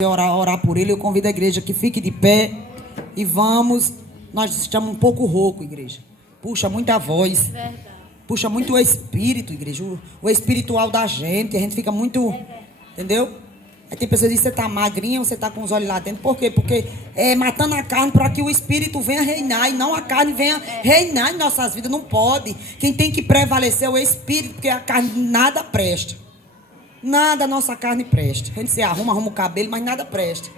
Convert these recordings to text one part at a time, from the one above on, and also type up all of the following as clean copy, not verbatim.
Orar por ele. Eu convido a igreja que fique de pé e vamos. Nós estamos um pouco rouco, igreja. Puxa muita voz. Verdade. Puxa muito o espírito, igreja. O espiritual da gente. A gente fica muito. Entendeu? Aí tem pessoas que dizem: você está magrinha, você está com os olhos lá dentro. Por quê? Porque é matando a carne para que o espírito venha reinar e não a carne venha reinar em nossas vidas. Não pode. Quem tem que prevalecer é o espírito, porque a carne nada presta. Nada a nossa carne presta. A gente se arruma o cabelo, mas nada presta.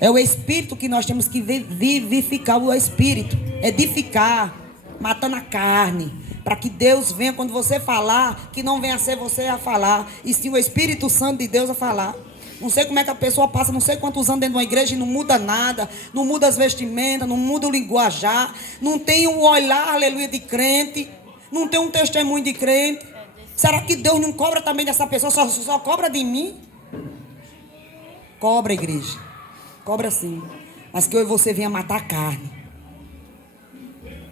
É o espírito que nós temos que vivificar, o espírito. Edificar, matando a carne. Para que Deus venha, quando você falar, que não venha ser você a falar, e sim o Espírito Santo de Deus a falar. Não sei como é que a pessoa passa, não sei quantos anos dentro de uma igreja e não muda nada, não muda as vestimentas, não muda o linguajar, não tem um olhar, aleluia, de crente, não tem um testemunho de crente. Será que Deus não cobra também dessa pessoa, só cobra de mim? Cobra, igreja. Cobra sim. Mas que hoje você venha matar a carne.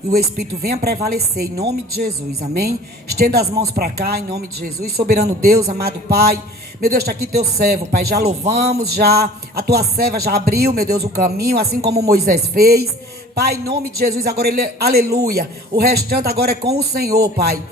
E o Espírito venha prevalecer em nome de Jesus, amém? Estenda as mãos para cá em nome de Jesus. Soberano Deus, amado Pai, meu Deus, está aqui teu servo, Pai, já louvamos, já a tua serva já abriu, meu Deus, o caminho, assim como Moisés fez, Pai, em nome de Jesus, agora ele, aleluia, o restante agora é com o Senhor, Pai.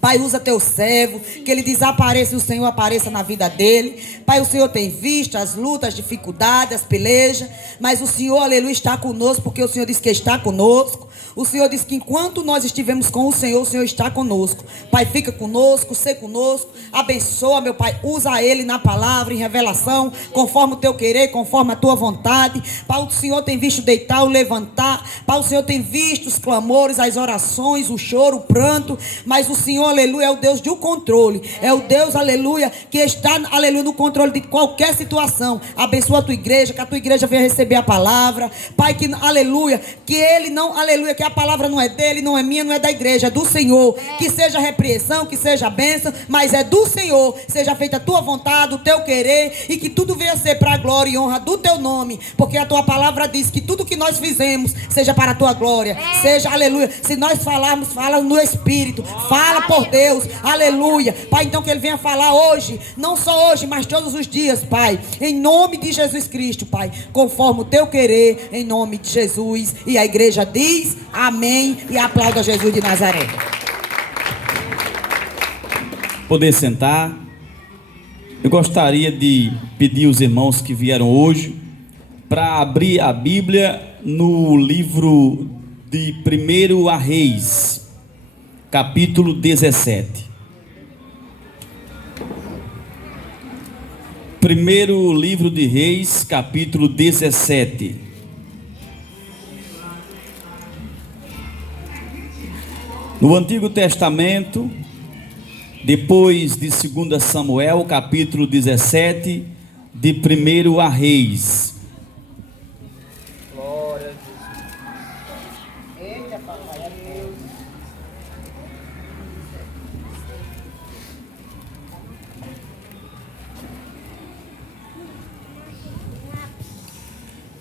Pai, usa teu servo, que ele desapareça e o Senhor apareça na vida dele. Pai, o Senhor tem visto as lutas, as dificuldades, as pelejas, mas o Senhor, aleluia, está conosco, porque o Senhor disse que está conosco. O Senhor disse que enquanto nós estivermos com o Senhor está conosco. Pai, fica conosco, sê conosco, abençoa, meu Pai, usa ele na palavra, em revelação, conforme o teu querer, conforme a tua vontade. Pai, o Senhor tem visto deitar, o levantar. Pai, o Senhor tem visto os clamores, as orações, o choro, o pranto, mas o Senhor, aleluia, é o Deus do controle. É o Deus, aleluia, que está, aleluia, no controle de qualquer situação. Abençoa a tua igreja, que a tua igreja venha receber a palavra. Pai, que, aleluia, que ele não, aleluia, que a palavra não é dele, não é minha, não é da igreja, é do Senhor. Que seja repreensão, que seja bênção, mas é do Senhor. Seja feita a tua vontade, o teu querer, e que tudo venha a ser para a glória e honra do teu nome. Porque a tua palavra diz que tudo que nós fizemos seja para a tua glória. Seja, aleluia, se nós falarmos, fala no Espírito. Fala por Deus, aleluia. Pai, então que ele venha falar hoje, não só hoje, mas todos os dias, Pai, em nome de Jesus Cristo, Pai, conforme o teu querer, em nome de Jesus. E a igreja diz amém e aplauda Jesus de Nazaré. Poder sentar. Eu gostaria de pedir aos irmãos que vieram hoje para abrir a Bíblia no livro de 1 Reis, capítulo 17. Primeiro livro de Reis, capítulo 17. No Antigo Testamento, depois de 2 Samuel, capítulo 17, de 1 Reis. Glória a Jesus. Eita, papai, é Deus.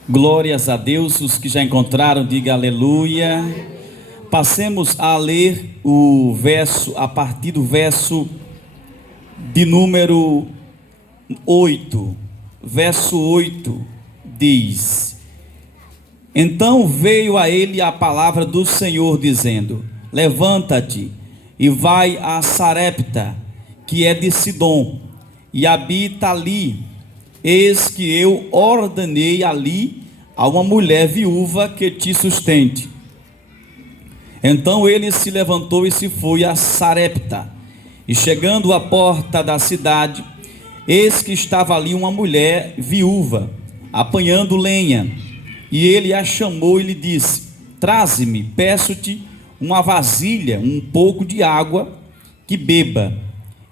Glórias a Deus, os que já encontraram, diga aleluia. Passemos a ler o verso, a partir do verso de número 8. Verso 8 diz: Então veio a ele a palavra do Senhor, dizendo: Levanta-te e vai a Sarepta, que é de Sidom, e habita ali. Eis que eu ordenei ali a uma mulher viúva que te sustente. Então ele se levantou e se foi a Sarepta. E chegando à porta da cidade, eis que estava ali uma mulher viúva, apanhando lenha. E ele a chamou e lhe disse: Traze-me, peço-te, uma vasilha, um pouco de água, que beba.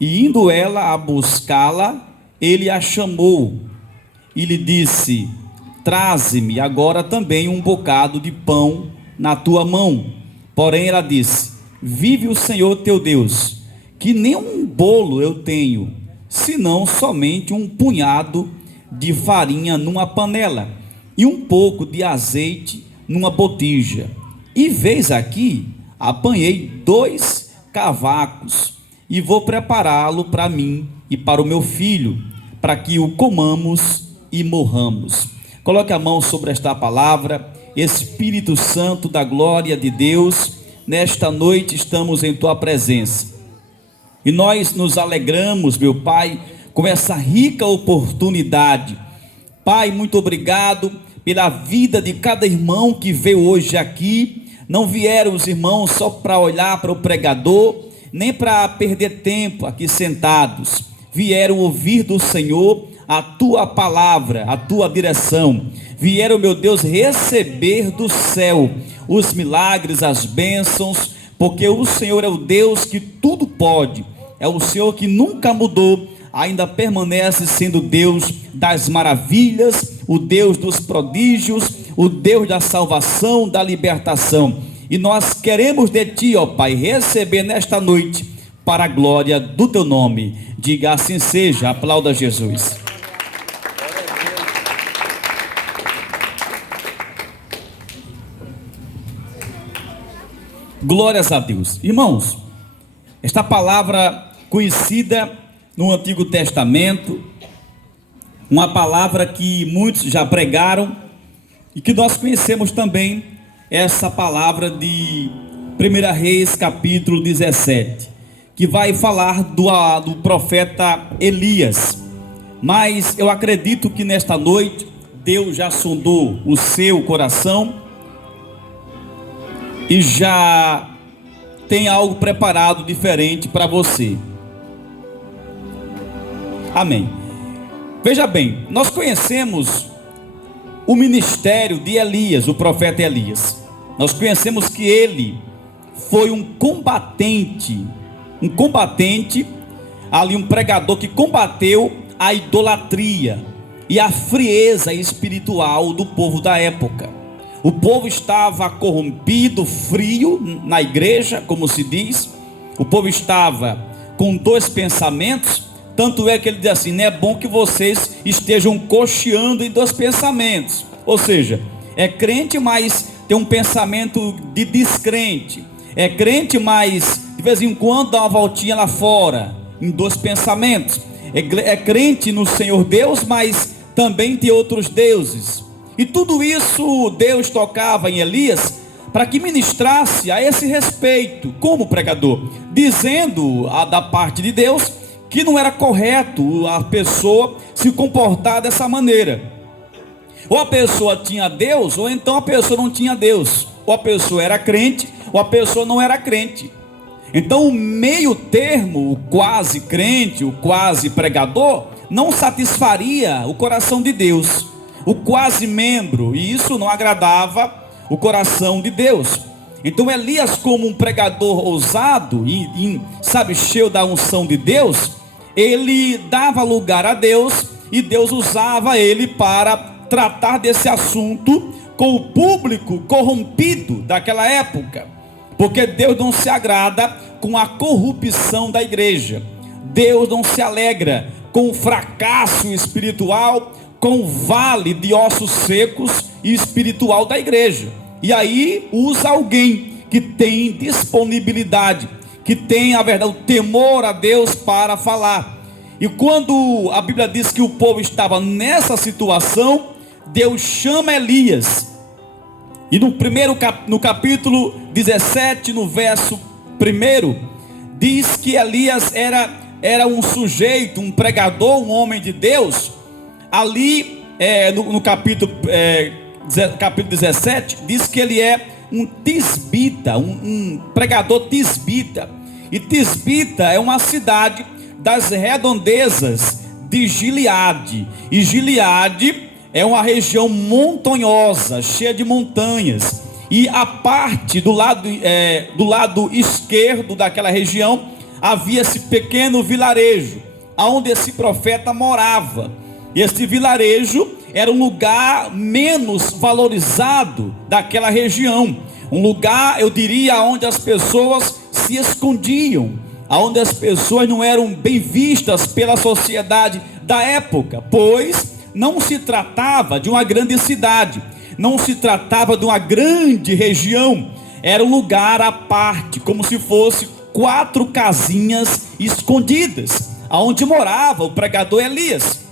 E indo ela a buscá-la, ele a chamou e lhe disse: Traze-me agora também um bocado de pão na tua mão. Porém ela disse: Vive o Senhor teu Deus, que nem um bolo eu tenho, senão somente um punhado de farinha numa panela e um pouco de azeite numa botija. E veis aqui, apanhei 2 cavacos e vou prepará-lo para mim e para o meu filho, para que o comamos e morramos. Coloque a mão sobre esta palavra. Espírito Santo da glória de Deus, nesta noite estamos em tua presença e nós nos alegramos, meu Pai, com essa rica oportunidade. Pai, muito obrigado pela vida de cada irmão que veio hoje aqui. Não vieram os irmãos só para olhar para o pregador, nem para perder tempo aqui sentados. Vieram ouvir do Senhor a tua palavra, a tua direção. Vieram, meu Deus, receber do céu os milagres, as bênçãos, porque o Senhor é o Deus que tudo pode. É o Senhor que nunca mudou, ainda permanece sendo Deus das maravilhas, o Deus dos prodígios, o Deus da salvação, da libertação. E nós queremos de Ti, ó Pai, receber nesta noite para a glória do Teu nome. Diga assim seja, aplauda Jesus. Glórias a Deus. Irmãos, esta palavra conhecida no Antigo Testamento, uma palavra que muitos já pregaram e que nós conhecemos também, essa palavra de 1 Reis capítulo 17, que vai falar do profeta Elias. Mas eu acredito que nesta noite Deus já sondou o seu coração e já tem algo preparado diferente para você. Amém. Veja bem, nós conhecemos o ministério de Elias, o profeta Elias. Nós conhecemos que ele foi um combatente, ali um pregador que combateu a idolatria e a frieza espiritual do povo da época. O povo estava corrompido, frio na igreja, como se diz. O povo estava com dois pensamentos. Tanto é que ele diz assim: não é bom que vocês estejam cocheando em dois pensamentos. Ou seja, é crente, mas tem um pensamento de descrente. É crente, mas de vez em quando dá uma voltinha lá fora, em dois pensamentos. É crente no Senhor Deus, mas também tem outros deuses. E tudo isso Deus tocava em Elias para que ministrasse a esse respeito, como pregador, dizendo da parte de Deus que não era correto a pessoa se comportar dessa maneira. Ou a pessoa tinha Deus, ou então a pessoa não tinha Deus. Ou a pessoa era crente, ou a pessoa não era crente. Então o meio termo, o quase crente, o quase pregador, não satisfaria o coração de Deus. O quase membro, e isso não agradava o coração de Deus. Então Elias, como um pregador ousado e sabe, cheio da unção de Deus, ele dava lugar a Deus e Deus usava ele para tratar desse assunto com o público corrompido daquela época, porque Deus não se agrada com a corrupção da igreja. Deus não se alegra com o fracasso espiritual, com o vale de ossos secos e espiritual da igreja. E aí usa alguém que tem disponibilidade, que tem a verdade, o temor a Deus para falar. E quando a Bíblia diz que o povo estava nessa situação, Deus chama Elias. E no capítulo 17, no verso 1, diz que Elias era um sujeito, um pregador, um homem de Deus. Ali no capítulo 17, diz que ele é um tisbita, um pregador tisbita. E Tisbita é uma cidade das redondezas de Gileade. E Gileade é uma região montanhosa, cheia de montanhas. E a parte do lado esquerdo daquela região havia esse pequeno vilarejo, onde esse profeta morava. E esse vilarejo era um lugar menos valorizado daquela região. Um lugar, eu diria, onde as pessoas se escondiam, onde as pessoas não eram bem vistas pela sociedade da época, pois não se tratava de uma grande cidade, não se tratava de uma grande região, era um lugar à parte, como se fosse 4 casinhas escondidas, aonde morava o pregador Elias.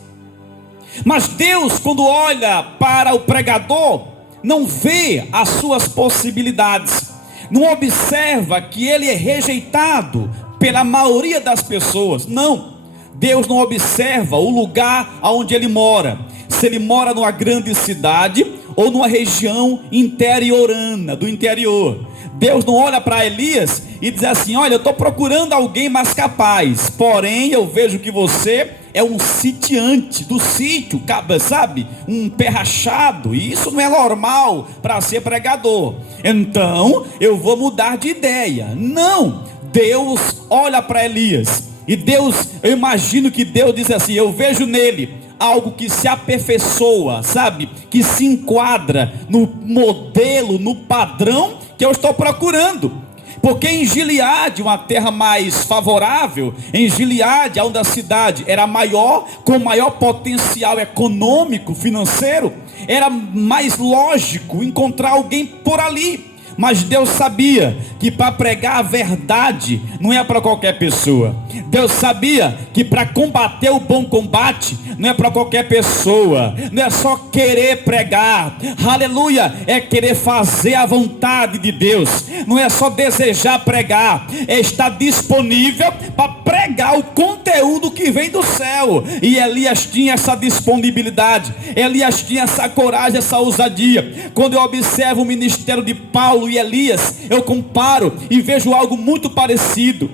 Mas Deus, quando olha para o pregador, não vê as suas possibilidades, não observa que ele é rejeitado pela maioria das pessoas. Não, Deus não observa o lugar onde ele mora, se ele mora numa grande cidade ou numa região interiorana, do interior. Deus não olha para Elias e diz assim: olha, eu estou procurando alguém mais capaz, porém eu vejo que você é um sitiante do sítio, sabe, um pé rachado, e isso não é normal para ser pregador, então eu vou mudar de ideia. Não, Deus olha para Elias, e Deus, eu imagino que Deus diz assim: eu vejo nele algo que se aperfeiçoa, sabe, que se enquadra no modelo, no padrão que eu estou procurando. Porque em Gileade, uma terra mais favorável, em Gileade, onde a cidade era maior, com maior potencial econômico, financeiro, era mais lógico encontrar alguém por ali. Mas Deus sabia que para pregar a verdade não é para qualquer pessoa. Deus sabia que para combater o bom combate não é para qualquer pessoa. Não é só querer pregar, aleluia, é querer fazer a vontade de Deus. Não é só desejar pregar, é estar disponível para pregar o conteúdo que vem do céu. E Elias tinha essa disponibilidade, Elias tinha essa coragem, essa ousadia. Quando eu observo o ministério de Paulo e Elias, eu comparo e vejo algo muito parecido.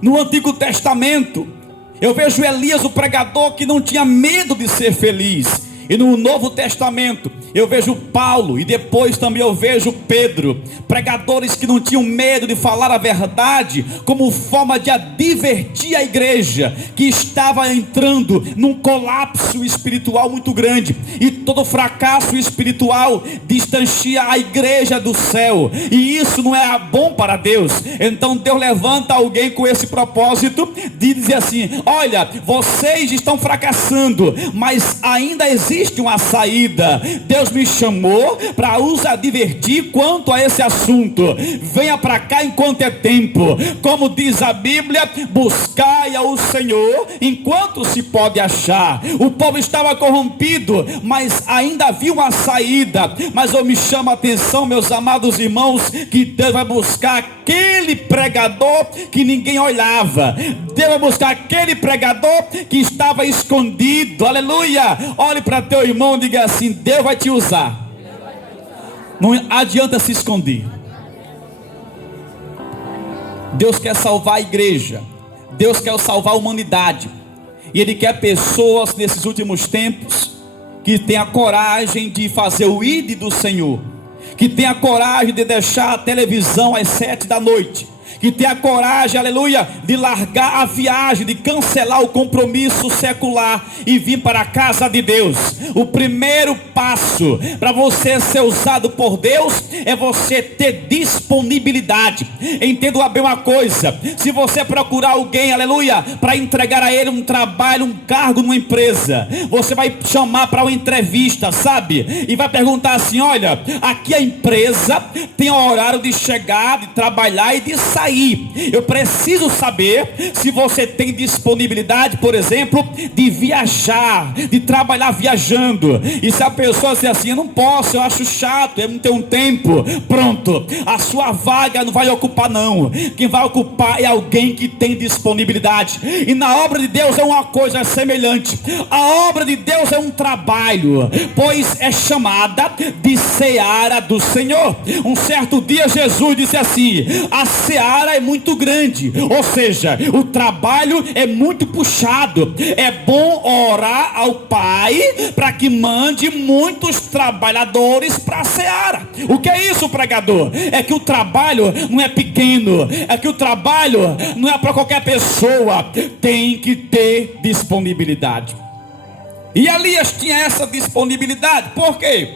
No Antigo Testamento, eu vejo Elias, o pregador que não tinha medo de ser feliz. E no Novo Testamento, eu vejo Paulo, e depois também eu vejo Pedro, pregadores que não tinham medo de falar a verdade, como forma de advertir a igreja, que estava entrando num colapso espiritual muito grande, e todo fracasso espiritual distancia a igreja do céu, e isso não é bom para Deus. Então Deus levanta alguém com esse propósito, de dizer assim: olha, vocês estão fracassando, mas ainda existe uma saída. Deus me chamou para os advertir quanto a esse assunto. Venha para cá enquanto é tempo. Como diz a Bíblia, buscai ao Senhor enquanto se pode achar. O povo estava corrompido, mas ainda havia uma saída. Mas eu me chamo a atenção, meus amados irmãos, que Deus vai buscar aquele pregador que ninguém olhava. Deus vai buscar aquele pregador que estava escondido. Aleluia. Olhe para teu irmão e diga assim: Deus vai te usar. Não adianta se esconder. Deus quer salvar a igreja, Deus quer salvar a humanidade, e Ele quer pessoas nesses últimos tempos que tenham a coragem de fazer o ID do Senhor, que tenha coragem de deixar a televisão às 7 da noite, que tenha coragem, aleluia, de largar a viagem, de cancelar o compromisso secular e vir para a casa de Deus. O primeiro passo para você ser usado por Deus é você ter disponibilidade. Entenda bem uma coisa: se você procurar alguém, aleluia, para entregar a ele um trabalho, um cargo numa empresa, você vai chamar para uma entrevista, sabe? E vai perguntar assim: olha, aqui a empresa tem horário de chegar, de trabalhar e de sair. Eu preciso saber se você tem disponibilidade, por exemplo, de viajar, de trabalhar viajando. E se a pessoa diz assim: eu não posso, eu acho chato, eu não tenho tempo, pronto, a sua vaga não vai ocupar não. Quem vai ocupar é alguém que tem disponibilidade. E na obra de Deus é uma coisa semelhante. A obra de Deus é um trabalho, pois é chamada de seara do Senhor. Um certo dia Jesus disse assim: a seara é muito grande, ou seja, o trabalho é muito puxado. É bom orar ao Pai para que mande muitos trabalhadores para a seara. O que é isso, pregador? É que o trabalho não é pequeno, é que o trabalho não é para qualquer pessoa, tem que ter disponibilidade. E Elias tinha essa disponibilidade. Por quê?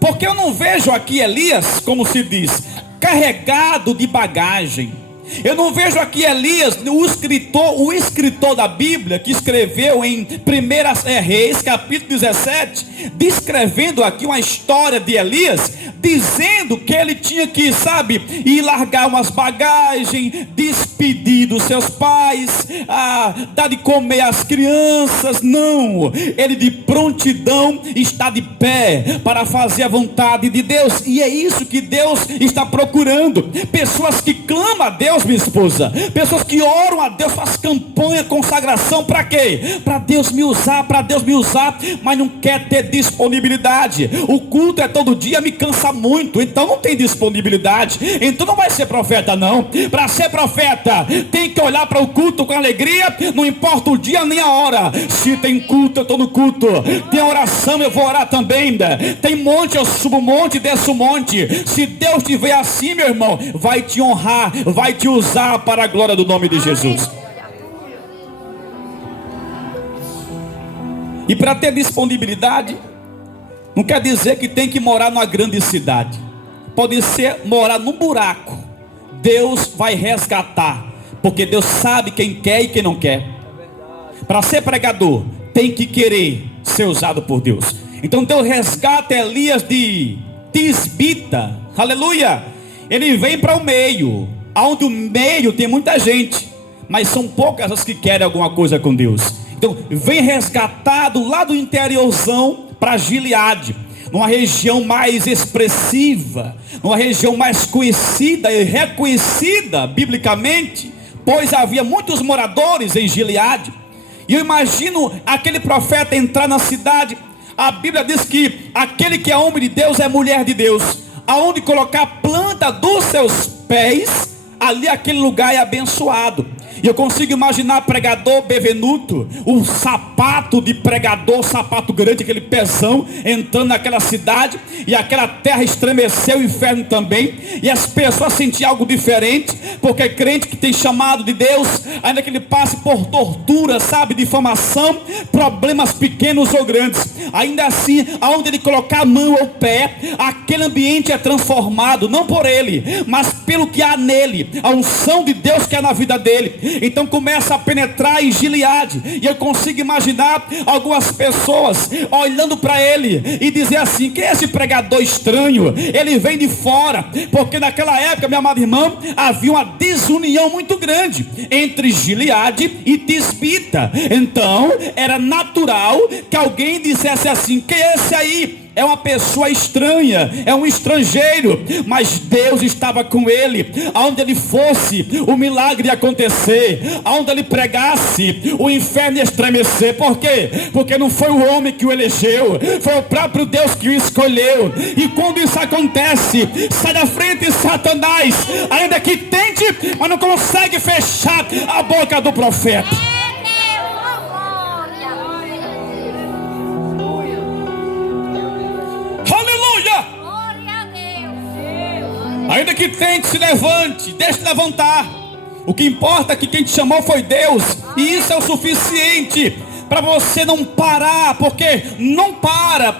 Porque eu não vejo aqui Elias, como se diz, carregado de bagagem. Eu não vejo aqui Elias, o escritor da Bíblia, que escreveu em 1 Reis, capítulo 17, descrevendo aqui uma história de Elias, dizendo que ele tinha que, sabe, ir largar umas bagagens, despedir dos seus pais, dar de comer às crianças. Não, ele de prontidão está de pé para fazer a vontade de Deus. E é isso que Deus está procurando. Pessoas que clamam a Deus, minha esposa, pessoas que oram a Deus, faz campanha, consagração, para quê? Para Deus me usar, mas não quer ter disponibilidade. O culto é todo dia, me cansa muito, então não tem disponibilidade, então não vai ser profeta não. Para ser profeta tem que olhar para o culto com alegria, não importa o dia nem a hora. Se tem culto, eu estou no culto. Tem oração, eu vou orar também. Tem monte, eu subo o monte, desço o monte. Se Deus te vê assim, meu irmão, vai te honrar, vai te usar para a glória do nome de Jesus. E para ter disponibilidade, não quer dizer que tem que morar numa grande cidade. Pode ser morar num buraco. Deus vai resgatar, porque Deus sabe quem quer e quem não quer. Para ser pregador, tem que querer ser usado por Deus. Então Deus resgata Elias de Tisbita, aleluia. Ele vem para o meio, onde o meio tem muita gente, mas são poucas as que querem alguma coisa com Deus. Então vem resgatado lá do interiorzão para Gileade, numa região mais expressiva, numa região mais conhecida e reconhecida biblicamente, pois havia muitos moradores em Gileade. E eu imagino aquele profeta entrar na cidade. A Bíblia diz que aquele que é homem de Deus é mulher de Deus. Aonde colocar a planta dos seus pés, ali aquele lugar é abençoado. E eu consigo imaginar pregador bevenuto, um sapato de pregador, sapato grande, aquele pezão, entrando naquela cidade, e aquela terra estremeceu, o inferno também, e as pessoas sentiam algo diferente, porque crente que tem chamado de Deus, ainda que ele passe por tortura, sabe, difamação, problemas pequenos ou grandes, ainda assim, aonde ele colocar a mão ou pé, aquele ambiente é transformado, não por ele, mas pelo que há nele, a unção de Deus que é na vida dele. Então começa a penetrar em Gileade, e eu consigo imaginar algumas pessoas olhando para ele e dizer assim: quem é esse pregador estranho? Ele vem de fora. Porque naquela época, minha amada irmã, havia uma desunião muito grande entre Gileade e Tisbita. Então era natural que alguém dissesse assim: quem é esse aí? É uma pessoa estranha, é um estrangeiro. Mas Deus estava com ele. Aonde ele fosse, o milagre ia acontecer. Aonde ele pregasse, o inferno ia estremecer. Por quê? Porque não foi o homem que o elegeu, foi o próprio Deus que o escolheu. E quando isso acontece, sai da frente Satanás, ainda que tente, mas não consegue fechar a boca do profeta. Ainda que tente, se levante, deixe levantar. O que importa é que quem te chamou foi Deus, e isso é o suficiente para você não parar. Porque não para,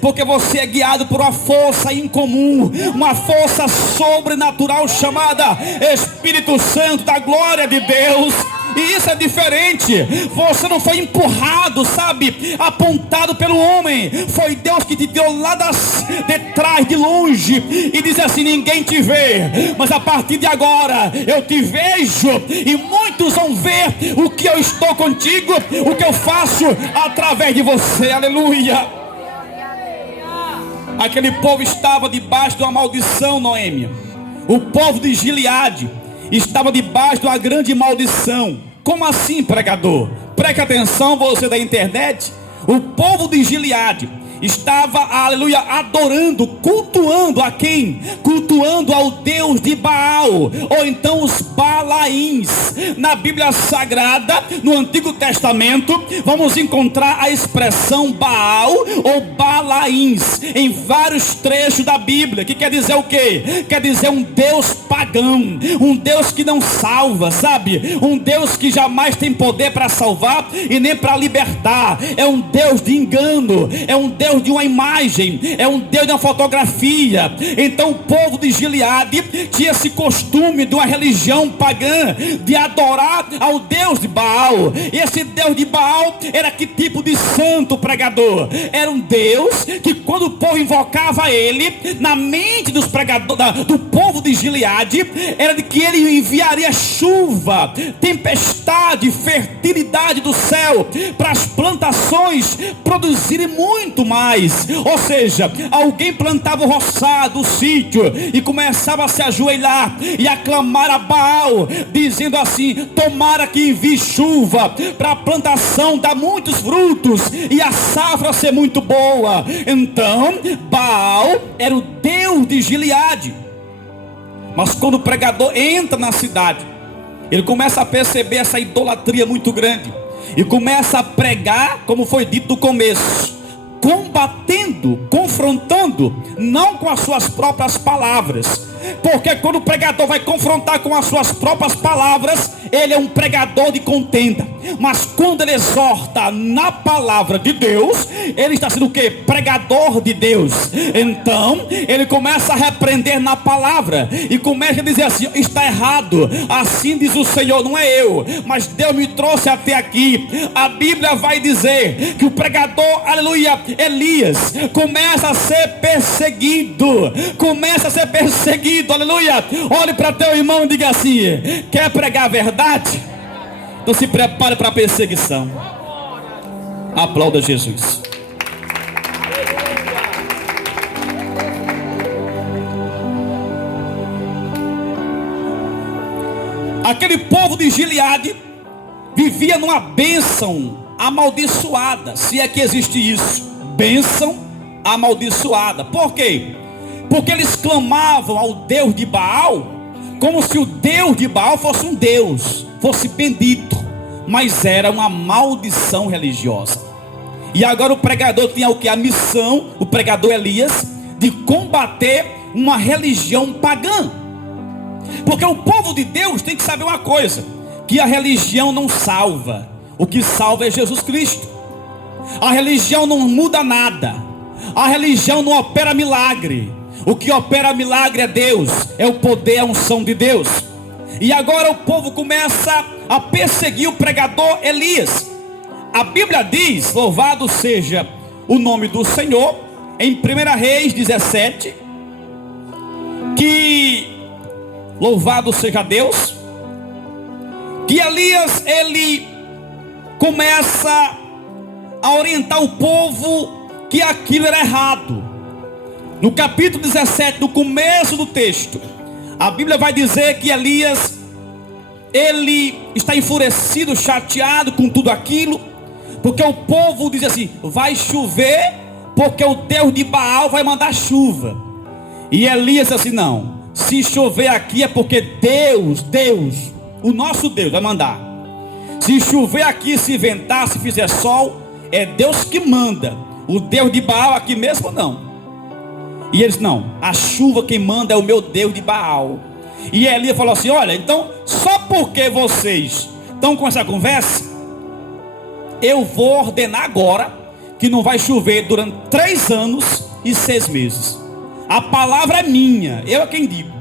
porque você é guiado por uma força incomum, uma força sobrenatural chamada Espírito Santo da glória de Deus. E isso é diferente. Você não foi empurrado, sabe, apontado pelo homem. Foi Deus que te deu lá de trás, de longe, e diz assim: ninguém te vê, mas a partir de agora eu te vejo, e muitos vão ver o que eu estou contigo, o que eu faço através de você. Aleluia. Aquele povo estava debaixo de uma maldição, Noêmia. O povo de Gileade estava debaixo de uma grande maldição. Como assim, pregador? Preste atenção, você da internet. O povo de Gileade estava, aleluia, adorando, cultuando a quem? Cultuando ao Deus de Baal, ou então os Balaíns. Na Bíblia Sagrada, no Antigo Testamento, vamos encontrar a expressão Baal ou Balaíns em vários trechos da Bíblia, que quer dizer o quê? Quer dizer um Deus pagão, um Deus que não salva, sabe? Um Deus que jamais tem poder para salvar e nem para libertar. É um Deus de engano, é um Deus Deus de uma imagem, é um Deus de uma fotografia. Então o povo de Gileade tinha esse costume de uma religião pagã, de adorar ao Deus de Baal. E esse Deus de Baal era que tipo de santo, pregador? Era um Deus que quando o povo invocava ele, na mente dos pregadores, do povo de Gileade, era de que ele enviaria chuva, tempestade, fertilidade do céu, para as plantações produzirem muito mais. Ou seja, alguém plantava o roçado, o sítio, e começava a se ajoelhar e a clamar a Baal, dizendo assim: tomara que envie chuva para a plantação dar muitos frutos e a safra ser muito boa. Então Baal era o Deus de Gileade. Mas quando o pregador entra na cidade, ele começa a perceber essa idolatria muito grande e começa a pregar, como foi dito no começo, combatendo, confrontando, não com as suas próprias palavras, porque quando o pregador vai confrontar com as suas próprias palavras, ele é um pregador de contenda. Mas quando ele exorta na palavra de Deus, ele está sendo o quê? Pregador de Deus. Então ele começa a repreender na palavra e começa a dizer assim: está errado, assim diz o Senhor, não é eu, mas Deus me trouxe até aqui. A Bíblia vai dizer que o pregador, aleluia, Elias, começa a ser perseguido, aleluia. Olhe para teu irmão e diga assim: quer pregar a verdade? Então se prepare para a perseguição. Aplauda Jesus. Aquele povo de Gileade vivia numa bênção amaldiçoada, se é que existe isso, bênção amaldiçoada. Por quê? Porque eles clamavam ao Deus de Baal como se o Deus de Baal fosse um Deus, fosse bendito, mas era uma maldição religiosa. E agora o pregador tinha o que? A missão, o pregador Elias, de combater uma religião pagã. Porque o povo de Deus tem que saber uma coisa, que a religião não salva, o que salva é Jesus Cristo. A religião não muda nada, a religião não opera milagre. O que opera milagre é Deus, é o poder, a unção de Deus. E agora o povo começa a perseguir o pregador Elias. A Bíblia diz, louvado seja o nome do Senhor, em 1 Reis 17, que louvado seja Deus, que Elias, ele começa a orientar o povo que aquilo era errado. No capítulo 17, no começo do texto, a Bíblia vai dizer que Elias, ele está enfurecido, chateado com tudo aquilo, porque o povo diz assim: vai chover, porque o Deus de Baal vai mandar chuva. E Elias disse assim: não, se chover aqui é porque Deus, o nosso Deus vai mandar. Se chover aqui, se ventar, se fizer sol, é Deus que manda. O Deus de Baal aqui mesmo não. E eles: não, a chuva quem manda é o meu Deus de Baal. E Elias falou assim: olha, então só porque vocês estão com essa conversa, eu vou ordenar agora que não vai chover durante 3 anos e 6 meses. A palavra é minha, eu é quem digo.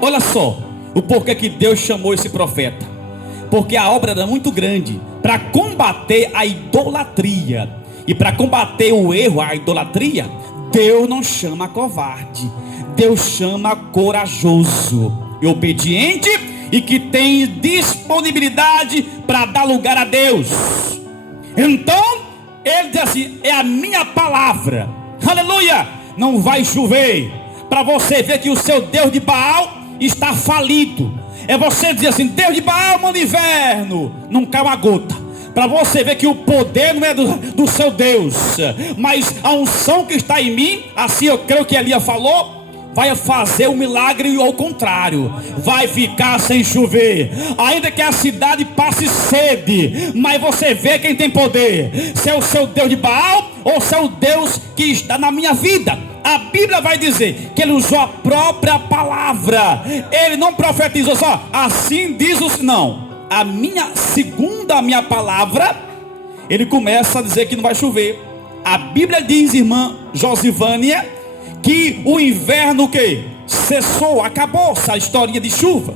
Olha só o porquê que Deus chamou esse profeta, porque a obra era muito grande para combater a idolatria. E para combater o erro, a idolatria, Deus não chama covarde, Deus chama corajoso e obediente, e que tem disponibilidade para dar lugar a Deus. Então ele diz assim: é a minha palavra, aleluia, não vai chover, para você ver que o seu Deus de Baal está falido. É você dizer assim: Deus de Baal manda inverno, não cai uma gota, para você ver que o poder não é do seu Deus, mas a unção que está em mim, assim eu creio que Elias falou, vai fazer o milagre ao contrário, vai ficar sem chover, ainda que a cidade passe sede, mas você vê quem tem poder, se é o seu Deus de Baal ou se é o Deus que está na minha vida. A Bíblia vai dizer que ele usou a própria palavra, ele não profetizou só, assim diz o não. Segundo a minha palavra, ele começa a dizer que não vai chover. A Bíblia diz, irmã Josivânia, que o inverno o quê? Cessou, acabou-se a historinha de chuva.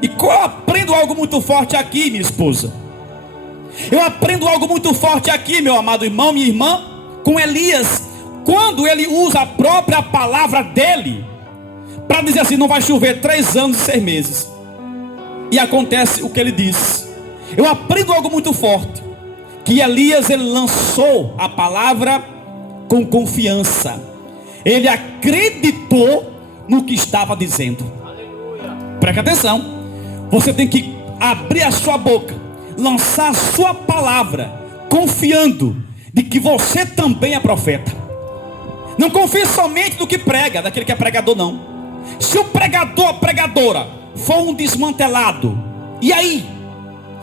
E eu aprendo algo muito forte aqui, minha esposa. Eu aprendo algo muito forte aqui, meu amado irmão, minha irmã, com Elias, quando ele usa a própria palavra dele para dizer assim: não vai chover 3 anos e 6 meses. E acontece o que ele diz. Eu aprendo algo muito forte, que Elias, ele lançou a palavra com confiança. Ele acreditou no que estava dizendo. Preste atenção. Você tem que abrir a sua boca, lançar a sua palavra, confiando de que você também é profeta. Não confie somente no que prega, daquele que é pregador, não. Se o pregador, a pregadora for um desmantelado, e aí?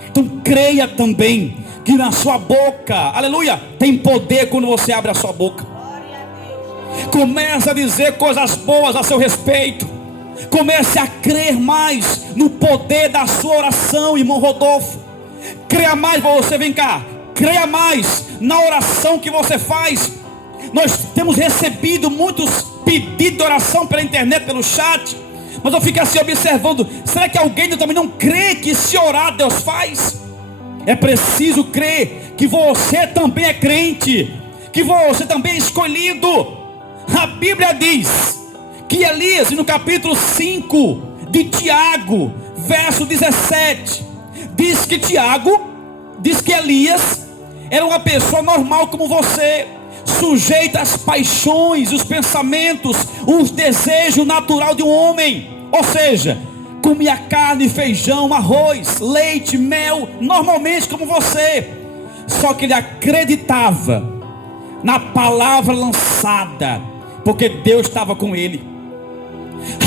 Então creia também que na sua boca, aleluia, tem poder quando você abre a sua boca. Comece a dizer coisas boas a seu respeito. Comece a crer mais no poder da sua oração, irmão Rodolfo. Creia mais, você vem cá. Creia mais na oração que você faz. Nós temos recebido muitos pedidos de oração pela internet, pelo chat. Mas eu fico assim observando. Será que alguém também não crê que se orar Deus faz? É preciso crer que você também é crente, que você também é escolhido. A Bíblia diz que Elias, no capítulo 5 de Tiago, verso 17, diz que Elias era uma pessoa normal como você, sujeita às paixões, os pensamentos, os desejos natural de um homem. Ou seja, comia carne, feijão, arroz, leite, mel, normalmente como você. Só que ele acreditava na palavra lançada, porque Deus estava com ele.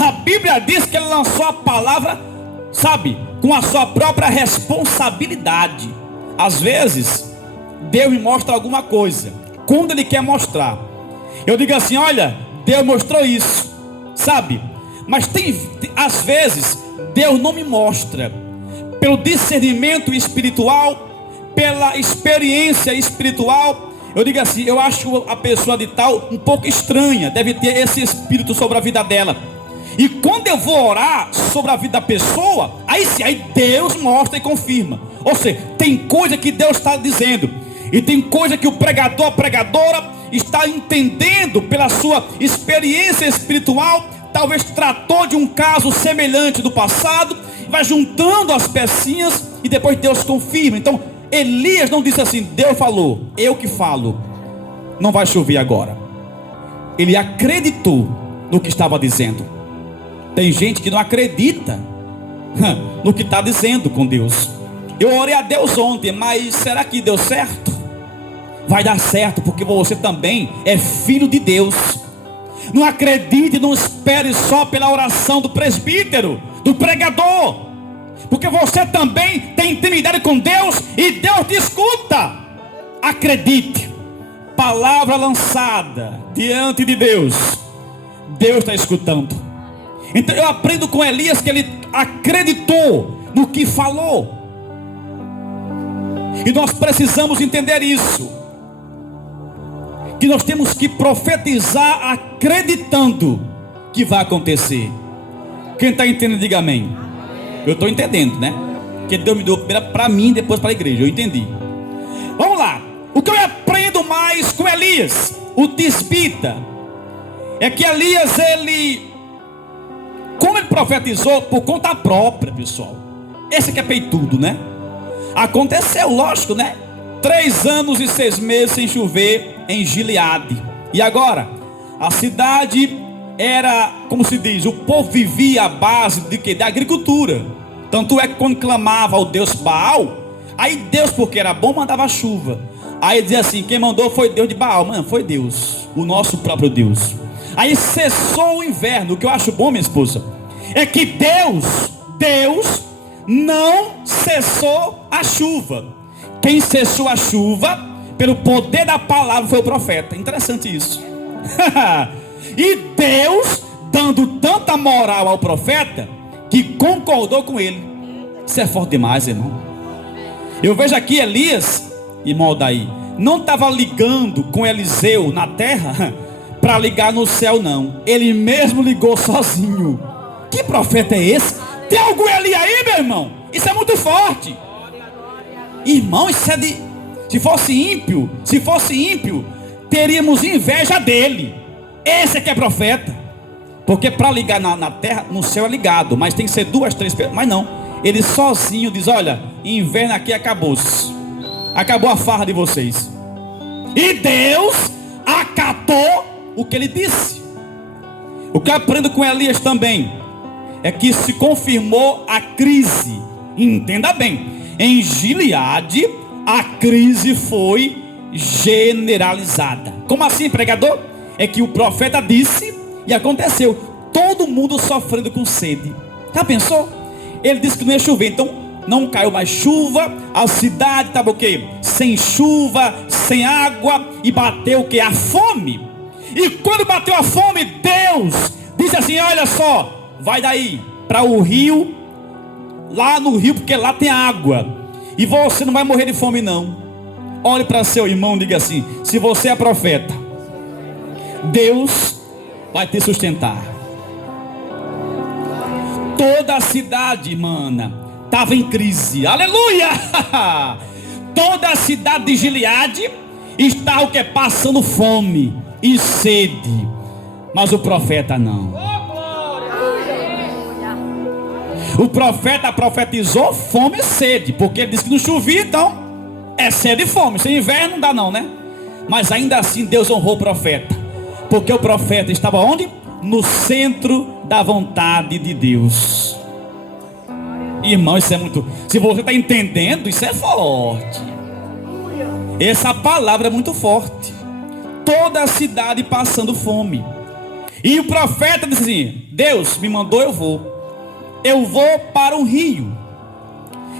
A Bíblia diz que ele lançou a palavra, sabe, com a sua própria responsabilidade. Às vezes Deus me mostra alguma coisa, quando Ele quer mostrar, eu digo assim: olha, Deus mostrou isso, sabe? Mas às vezes Deus não me mostra, pelo discernimento espiritual, pela experiência espiritual. Eu digo assim: eu acho a pessoa de tal um pouco estranha, deve ter esse espírito sobre a vida dela. E quando eu vou orar sobre a vida da pessoa, aí sim, aí Deus mostra e confirma. Ou seja, tem coisa que Deus está dizendo, e tem coisa que o pregador, a pregadora está entendendo pela sua experiência espiritual. Talvez tratou de um caso semelhante do passado, vai juntando as pecinhas e depois Deus confirma. Então Elias não disse assim: Deus falou, eu que falo, não vai chover agora. Ele acreditou no que estava dizendo. Tem gente que não acredita no que está dizendo com Deus. Eu orei a Deus ontem, mas será que deu certo? Vai dar certo, porque você também é filho de Deus. Não acredite, não espere só pela oração do presbítero, do pregador, porque você também tem intimidade com Deus e Deus te escuta. Acredite, palavra lançada diante de Deus, Deus está escutando. Então eu aprendo com Elias que ele acreditou no que falou, e nós precisamos entender isso, que nós temos que profetizar acreditando que vai acontecer. Quem está entendendo, diga amém. Eu estou entendendo, né? Porque Deus me deu primeiro para mim, depois para a igreja. Eu entendi. Vamos lá. O que eu aprendo mais com Elias, o tisbita, é que Elias, como ele profetizou por conta própria, pessoal. Esse que é peitudo, né? Aconteceu, lógico, né? 3 anos e 6 meses sem chover em Gileade. E agora? A cidade era, como se diz, o povo vivia à base de quê? Da agricultura. Tanto é que quando clamava ao Deus Baal, aí Deus, porque era bom, mandava chuva. Aí dizia assim: quem mandou foi Deus de Baal. Mano, foi Deus, o nosso próprio Deus. Aí cessou o inverno. O que eu acho bom, minha esposa, é que Deus não cessou a chuva. Quem cessou a chuva, pelo poder da palavra, foi o profeta. Interessante isso. E Deus dando tanta moral ao profeta, que concordou com ele. Isso é forte demais, irmão. Eu vejo aqui Elias, irmão Daí, não estava ligando com Eliseu na terra para ligar no céu, não. Ele mesmo ligou sozinho. Que profeta é esse? Tem algum Eli aí, meu irmão? Isso é muito forte. Irmão, isso é de... Se fosse ímpio, teríamos inveja dele. Esse é que é profeta. Porque para ligar na terra, no céu é ligado, mas tem que ser 2, 3 pessoas. Mas não, ele sozinho diz: olha, inverno aqui acabou-se. Acabou a farra de vocês. E Deus acatou o que ele disse. O que eu aprendo com Elias também é que se confirmou a crise. Entenda bem, em Gileade a crise foi generalizada. Como assim, pregador? É que o profeta disse e aconteceu. Todo mundo sofrendo com sede. Já pensou? Ele disse que não ia chover, então não caiu mais chuva. A cidade estava o quê? Sem chuva, sem água. E bateu o quê? A fome. E quando bateu a fome, Deus disse assim: olha só, vai daí para o rio, lá no rio, porque lá tem água. E você não vai morrer de fome, não. Olhe para seu irmão e diga assim: se você é profeta, Deus vai te sustentar. Toda a cidade, mana, estava em crise. Aleluia! Toda a cidade de Gileade está o que? Passando fome e sede. Mas o profeta não. O profeta profetizou fome e sede, porque ele disse que não chovia, então é sede e fome. Sem inverno não dá não, né? Mas ainda assim Deus honrou o profeta, porque o profeta estava onde? No centro da vontade de Deus. Irmão, isso é muito... Se você está entendendo, isso é forte. Essa palavra é muito forte. Toda a cidade passando fome. E o profeta disse assim: Deus me mandou, eu vou para um rio.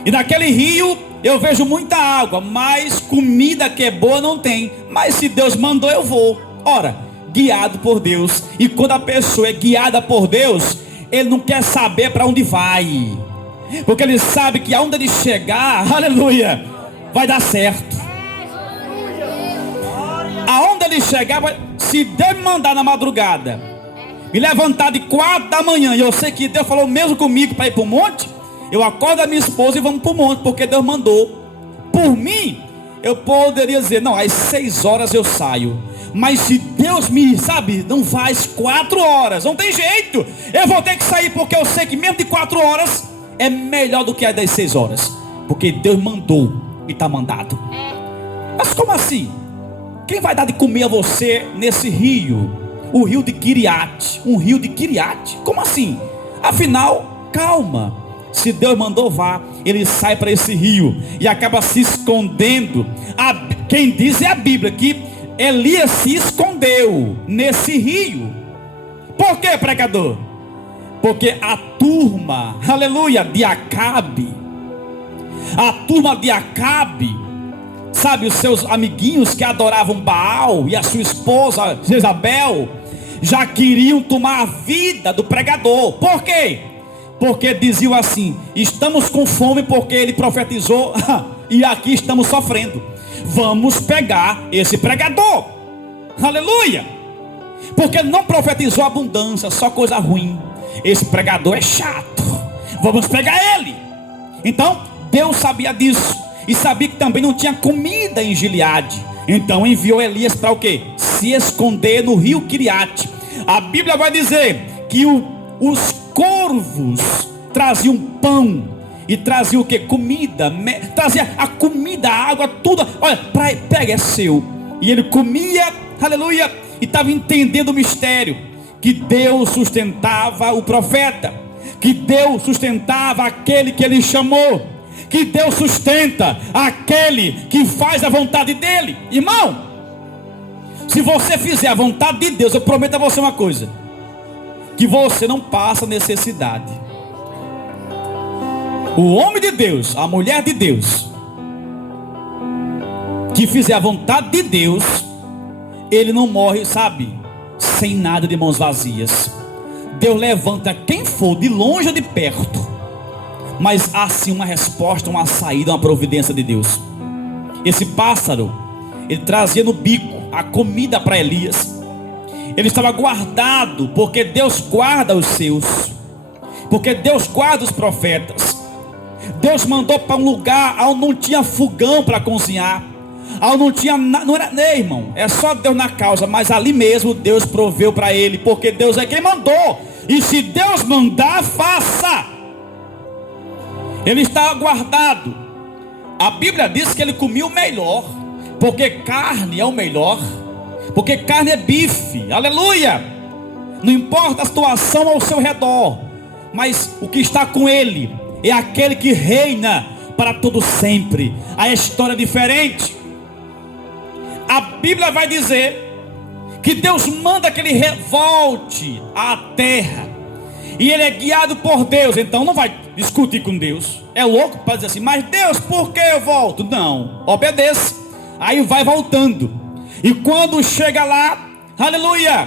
E naquele rio eu vejo muita água, mas comida que é boa não tem. Mas se Deus mandou, eu vou. Ora, guiado por Deus. E quando a pessoa é guiada por Deus, ele não quer saber para onde vai, porque ele sabe que aonde ele chegar, aleluia, vai dar certo. Aonde ele chegar, se Deus me mandar na madrugada, me levantar de 4 da manhã, e eu sei que Deus falou mesmo comigo para ir para o monte, eu acordo a minha esposa e vamos para o monte, porque Deus mandou. Por mim, eu poderia dizer: não, às 6 horas eu saio. Mas se Deus me, sabe, não faz 4 horas, não tem jeito, eu vou ter que sair, porque eu sei que mesmo de 4 horas é melhor do que a das 6 horas, porque Deus mandou e está mandado. Mas como assim? Quem vai dar de comer a você nesse rio? O rio de Quiriate. Um rio de Quiriate? Como assim? Afinal, calma. Se Deus mandou, vá. Ele sai para esse rio e acaba se escondendo. Quem diz é a Bíblia que Elias se escondeu nesse rio. Por quê, pregador? Porque a turma, aleluia, de Acabe, sabe, os seus amiguinhos que adoravam Baal e a sua esposa Jezabel, já queriam tomar a vida do pregador. Por quê? Porque diziam assim: estamos com fome porque ele profetizou e aqui estamos sofrendo. Vamos pegar esse pregador, aleluia, porque ele não profetizou abundância, só coisa ruim. Esse pregador é chato, vamos pegar ele. Então Deus sabia disso e sabia que também não tinha comida em Gileade. Então enviou Elias para o quê? Se esconder no rio Quiriate. A Bíblia vai dizer que os corvos traziam pão e traziam o que? Comida. Trazia a comida, a água, tudo. Olha, pega, é seu. E ele comia, aleluia, e estava entendendo o mistério, que Deus sustentava o profeta, que Deus sustentava aquele que ele chamou, que Deus sustenta aquele que faz a vontade dele. Irmão, se você fizer a vontade de Deus, eu prometo a você uma coisa: que você não passa necessidade. O homem de Deus, a mulher de Deus, que fizer a vontade de Deus, ele não morre, sabe, sem nada, de mãos vazias. Deus levanta quem for, de longe ou de perto, mas há sim uma resposta, uma saída, uma providência de Deus. Esse pássaro, Ele trazia no bico a comida para Elias. Ele estava guardado, porque Deus guarda os seus, porque Deus guarda os profetas. Deus mandou para um lugar onde não tinha fogão para cozinhar, onde não tinha, não era, nem irmão, é só Deus na causa, mas ali mesmo Deus proveu para ele, porque Deus é quem mandou, e se Deus mandar, faça. Ele estava guardado. A Bíblia diz que ele comia o melhor, porque carne é o melhor, porque carne é bife, aleluia. Não importa a situação ao seu redor, mas o que está com ele é aquele que reina para todo sempre. A história é diferente. A Bíblia vai dizer que Deus manda que ele volte à terra, e ele é guiado por Deus. Então não vai discutir com Deus. É louco para dizer assim, mas Deus, por que eu volto? Não, obedece. Aí vai voltando, e quando chega lá, aleluia,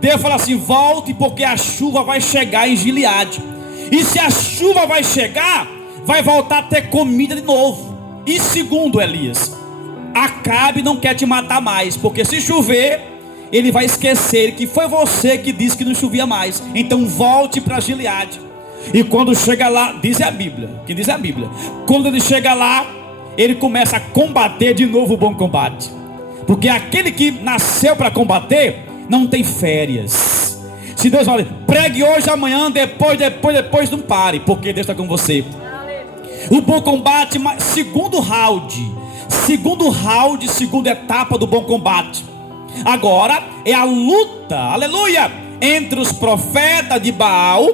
Deus fala assim, volte, porque a chuva vai chegar em Gileade. E se a chuva vai chegar, vai voltar a ter comida de novo. E segundo Elias, Acabe não quer te matar mais, porque se chover, ele vai esquecer que foi você que disse que não chovia mais. Então volte para Gileade. E quando chega lá, diz a Bíblia, que diz a Bíblia, quando ele chega lá, ele começa a combater de novo o bom combate, porque aquele que nasceu para combater não tem férias. Se Deus fala, pregue hoje, amanhã, depois, não pare, porque Deus está com você. O bom combate, segundo round, segunda etapa do bom combate. Agora é a luta, aleluia, entre os profetas de Baal,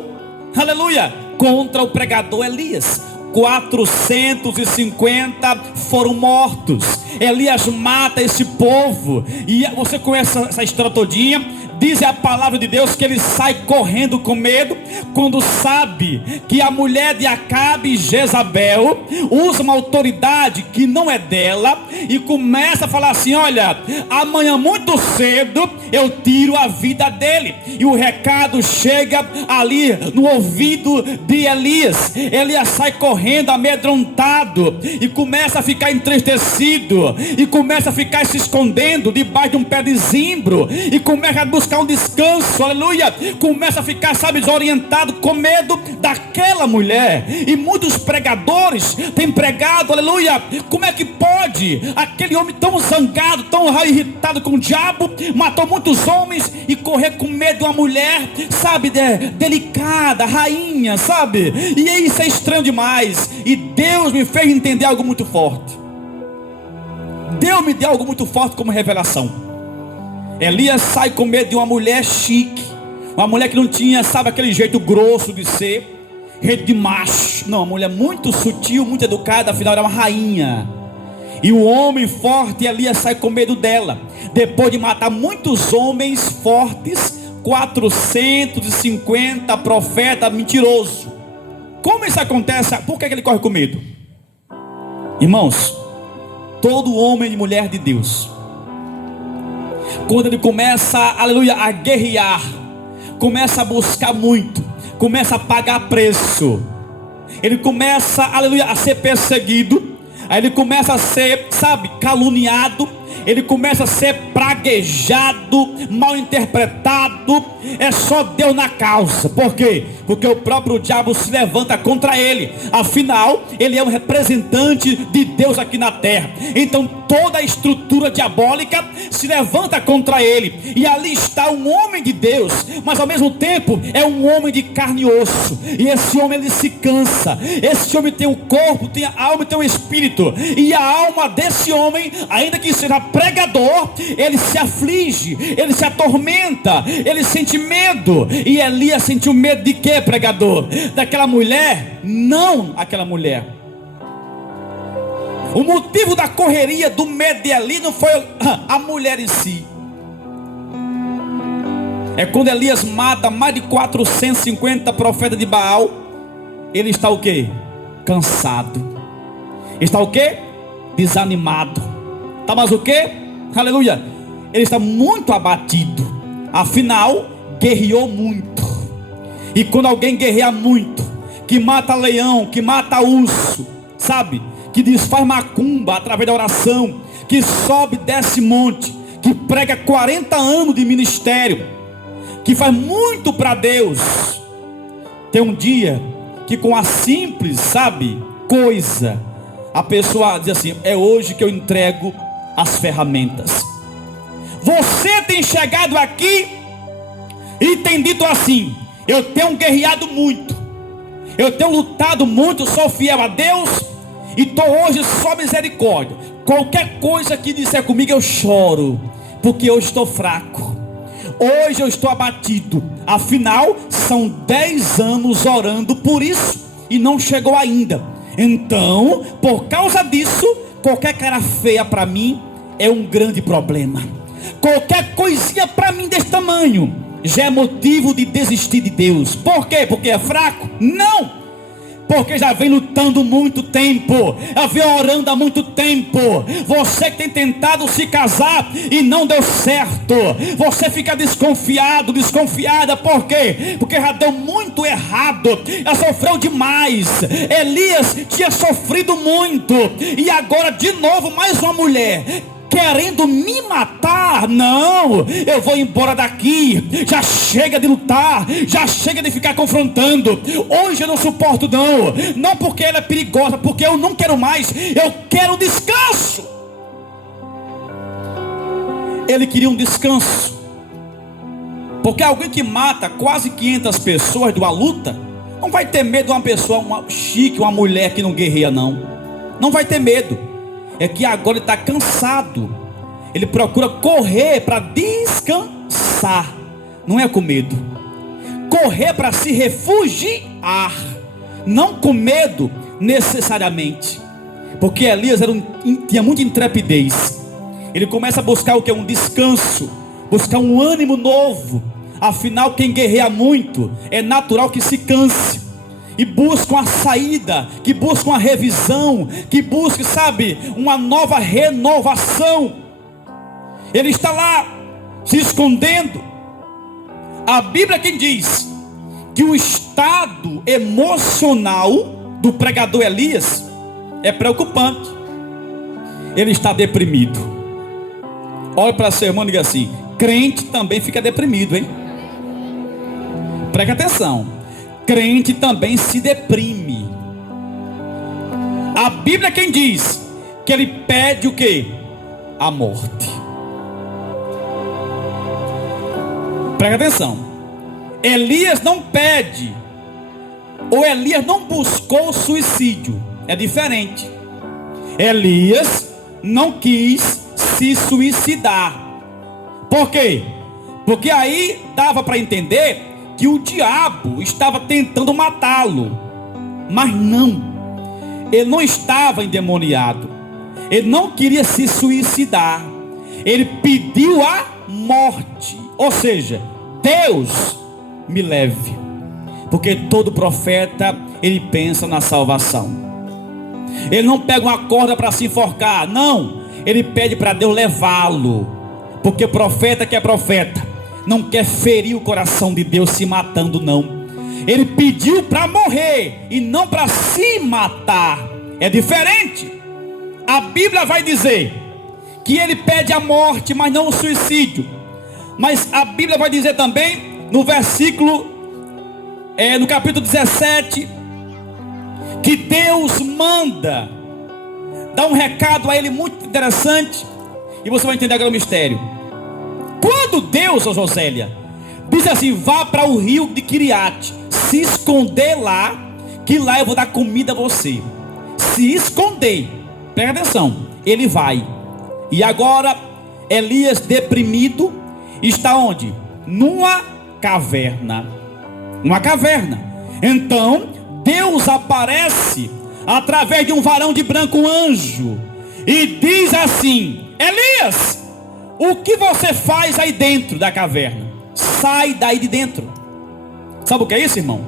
aleluia, contra o pregador Elias. 450 foram mortos. Elias mata esse povo, e você conhece essa história todinha. Diz a palavra de Deus que ele sai correndo com medo, quando sabe que a mulher de Acabe, Jezabel, usa uma autoridade que não é dela, e começa a falar assim, olha, amanhã muito cedo eu tiro a vida dele. E o recado chega ali no ouvido de Elias. Elias sai correndo amedrontado, e começa a ficar entristecido, e começa a ficar se escondendo debaixo de um pé de zimbro, e começa a buscar um descanso, aleluia. Começa a ficar, sabe, desorientado, com medo daquela mulher. E muitos pregadores têm pregado, aleluia, como é que pode aquele homem tão zangado, tão irritado com o diabo, matou muitos homens, e correr com medo de uma mulher, sabe, delicada, rainha, sabe? E isso é estranho demais. E Deus me fez entender algo muito forte. Deus me deu algo muito forte como revelação. Elias sai com medo de uma mulher chique, uma mulher que não tinha, sabe, aquele jeito grosso de ser, jeito de macho. Não, uma mulher muito sutil, muito educada, afinal era uma rainha. E o homem forte, Elias, sai com medo dela. Depois de matar muitos homens fortes, 450 profetas mentirosos. Como isso acontece? Por que ele corre com medo? Irmãos, todo homem e mulher de Deus, quando ele começa, aleluia, a guerrear, começa a buscar muito, começa a pagar preço, ele começa, aleluia, a ser perseguido, aí ele começa a ser, sabe, caluniado, ele começa a ser praguejado, mal interpretado. É só Deus na causa. Por quê? Porque o próprio diabo se levanta contra ele. Afinal, ele é um representante de Deus aqui na terra. Então toda a estrutura diabólica se levanta contra ele. E ali está um homem de Deus, mas ao mesmo tempo é um homem de carne e osso. E esse homem, ele se cansa. Esse homem tem um corpo, tem a alma e tem um espírito. E a alma desse homem, ainda que seja pregador, ele se aflige, ele se atormenta, ele sente medo. E Elias sentiu medo de quê, pregador? Daquela mulher? Não aquela mulher. O motivo da correria, do medo de Elias, não foi a mulher em si. É quando Elias mata mais de 450 profetas de Baal, ele está o quê? Cansado. Está o quê? Desanimado. Está mais o quê? Aleluia. Ele está muito abatido. Afinal, guerreou muito. E quando alguém guerreia muito, que mata leão, que mata urso, sabe, que desfaz macumba através da oração, que sobe desse monte, que prega 40 anos de ministério, que faz muito para Deus, tem um dia que com a simples, coisa, a pessoa diz assim: é hoje que eu entrego as ferramentas. Você tem chegado aqui e tem dito assim: eu tenho guerreado muito, eu tenho lutado muito, sou fiel a Deus e estou hoje só misericórdia. Qualquer coisa que disser comigo eu choro, porque eu estou fraco, hoje eu estou abatido. Afinal, são 10 anos orando por isso e não chegou ainda. Então, por causa disso, qualquer cara feia para mim é um grande problema. Qualquer coisinha para mim desse tamanho já é motivo de desistir de Deus. Por quê? Porque é fraco? Não! Porque já vem lutando muito tempo, já vem orando há muito tempo. Você que tem tentado se casar e não deu certo, você fica desconfiado, desconfiada. Por quê? Porque já deu muito errado, já sofreu demais. Elias tinha sofrido muito, e agora de novo mais uma mulher querendo me matar. Não, eu vou embora daqui, já chega de lutar, já chega de ficar confrontando. Hoje eu não suporto não porque ela é perigosa, porque eu não quero mais, eu quero descanso. Ele queria um descanso, porque alguém que mata quase 500 pessoas de uma luta, não vai ter medo de uma pessoa chique, uma mulher que não guerreia, não vai ter medo. É que agora ele está cansado, ele procura correr para descansar, não é com medo, correr para se refugiar, não com medo necessariamente, porque Elias tinha muita intrepidez. Ele começa a buscar o que? Um descanso, buscar um ânimo novo. Afinal, quem guerreia muito é natural que se canse, e buscam a saída, que buscam a revisão, que buscam, uma nova renovação. Ele está lá se escondendo. A Bíblia quem diz que o estado emocional do pregador Elias é preocupante. Ele está deprimido. Olha para seu irmão e diga assim: crente também fica deprimido, hein? Presta atenção. Crente também se deprime. A Bíblia quem diz que ele pede o quê? A morte. Presta atenção. Elias não pede, ou Elias não buscou o suicídio. É diferente. Elias não quis se suicidar. Por quê? Porque aí dava para entender que o diabo estava tentando matá-lo, mas não, ele não estava endemoniado, ele não queria se suicidar, ele pediu a morte, ou seja, Deus me leve, porque todo profeta ele pensa na salvação, ele não pega uma corda para se enforcar, não, ele pede para Deus levá-lo, porque profeta que é profeta não quer ferir o coração de Deus se matando, não. Ele pediu para morrer e não para se matar. É diferente. A Bíblia vai dizer que ele pede a morte, mas não o suicídio. Mas a Bíblia vai dizer também no versículo, no capítulo 17, que Deus manda, dá um recado a ele muito interessante, e você vai entender agora o mistério. Quando Deus, Josélia, diz assim: vá para o rio de Quiriate, se esconder lá, que lá eu vou dar comida a você. Se esconder, presta atenção, ele vai. E agora Elias, deprimido, está onde? Numa caverna. Uma caverna. Então Deus aparece através de um varão de branco, um anjo, e diz assim: Elias, o que você faz aí dentro da caverna? Sai daí de dentro. Sabe o que é isso, irmão?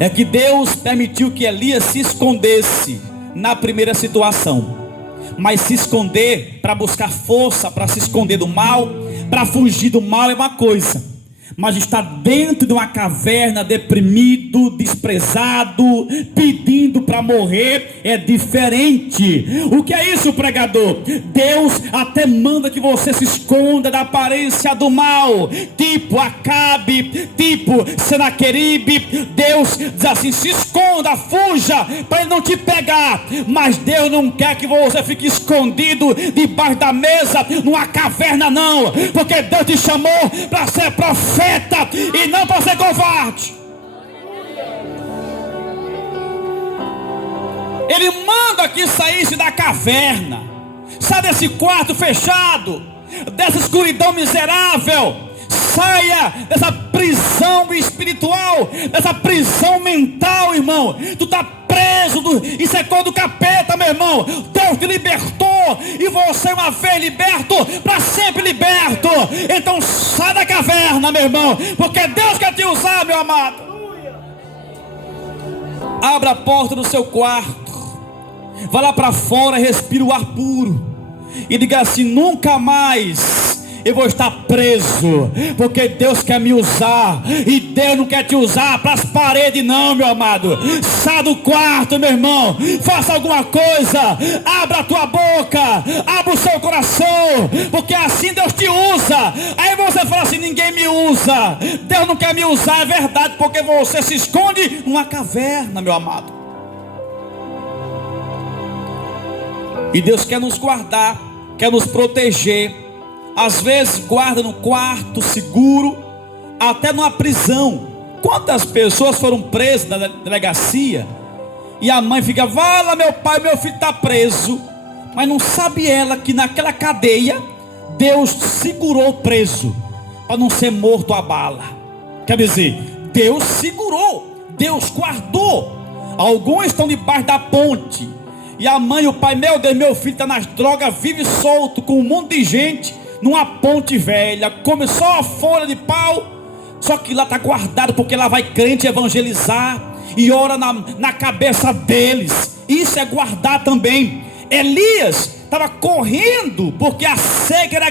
É que Deus permitiu que Elias se escondesse na primeira situação. Mas se esconder para buscar força, para se esconder do mal, para fugir do mal é uma coisa. mas está dentro de uma caverna, deprimido, desprezado, pedindo para morrer, é diferente. O que é isso, pregador? Deus até manda que você se esconda da aparência do mal, tipo Acabe, tipo Senaqueribe. Deus diz assim: se esconda, fuja, para ele não te pegar. Mas Deus não quer que você fique escondido debaixo da mesa, numa caverna, não, porque Deus te chamou para ser profeta e não para ser covarde. Ele manda que saísse da caverna, sai desse quarto fechado, dessa escuridão miserável, saia dessa prisão espiritual, dessa prisão mental, irmão. Tu está preso, isso é coisa do capeta, meu irmão. Deus te libertou, e você, uma vez liberto, para sempre liberto. Então sai da caverna, meu irmão, porque Deus quer te usar, meu amado. Abra a porta do seu quarto, vá lá para fora, respira o ar puro e diga assim: nunca mais eu vou estar preso, porque Deus quer me usar, e Deus não quer te usar para as paredes, não, meu amado. Sai do quarto, meu irmão, faça alguma coisa, abra a tua boca, abra o seu coração, porque assim Deus te usa. Aí você fala assim: ninguém me usa, Deus não quer me usar. É verdade, porque você se esconde numa caverna, meu amado. E Deus quer nos guardar, quer nos proteger. Às vezes guarda no quarto seguro, até numa prisão. Quantas pessoas foram presas na delegacia e a mãe fica: vai lá, meu pai, meu filho está preso. Mas não sabe ela que naquela cadeia Deus segurou o preso para não ser morto a bala. Quer dizer, Deus segurou, Deus guardou. Alguns estão debaixo da ponte, e a mãe e o pai: meu Deus, meu filho está nas drogas, vive solto com um monte de gente, numa ponte velha, come só a folha de pau. Só que lá está guardado, porque lá vai crente evangelizar e ora na cabeça deles. Isso é guardar também. Elias estava correndo porque a seca era grande.